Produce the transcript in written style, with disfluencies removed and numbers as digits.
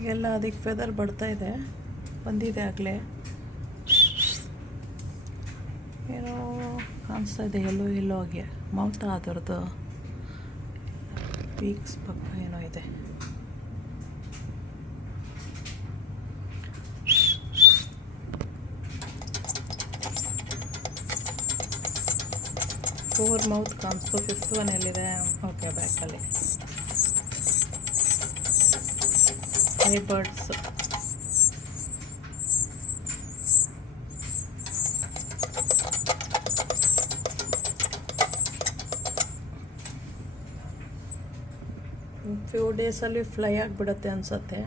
ಈಗೆಲ್ಲ ಅದಕ್ಕೆ ಫೆದರ್ ಬರ್ತಾ ಇದೆ, ಬಂದಿದೆ ಆಗಲೇ. ಏನೋ ಕಾಣಿಸ್ತಾ ಇದೆ ಎಲ್ಲೋ ಎಲ್ಲೋ ಆಗಿ. ಮೌತ ಅದರದ್ದು ಪೀಕ್ಸ್ ಪಕ್ಕ ಏನೋ ಇದೆ. ಫೋರ್ ಮೌತ್ ಕಾಣಿಸ್ತು. ಫಿಫ್ತ್ ಒನ್ ಎಲ್ಲಿದೆ? ಓಕೆ, ಬ್ಯಾಕಲ್ಲಿ 5 ಬರ್ಡ್ಸ್. ಫ್ಯೂ ಡೇಸಲ್ಲಿ ಫ್ಲೈ ಆಗಿಬಿಡುತ್ತೆ ಅನಿಸುತ್ತೆ.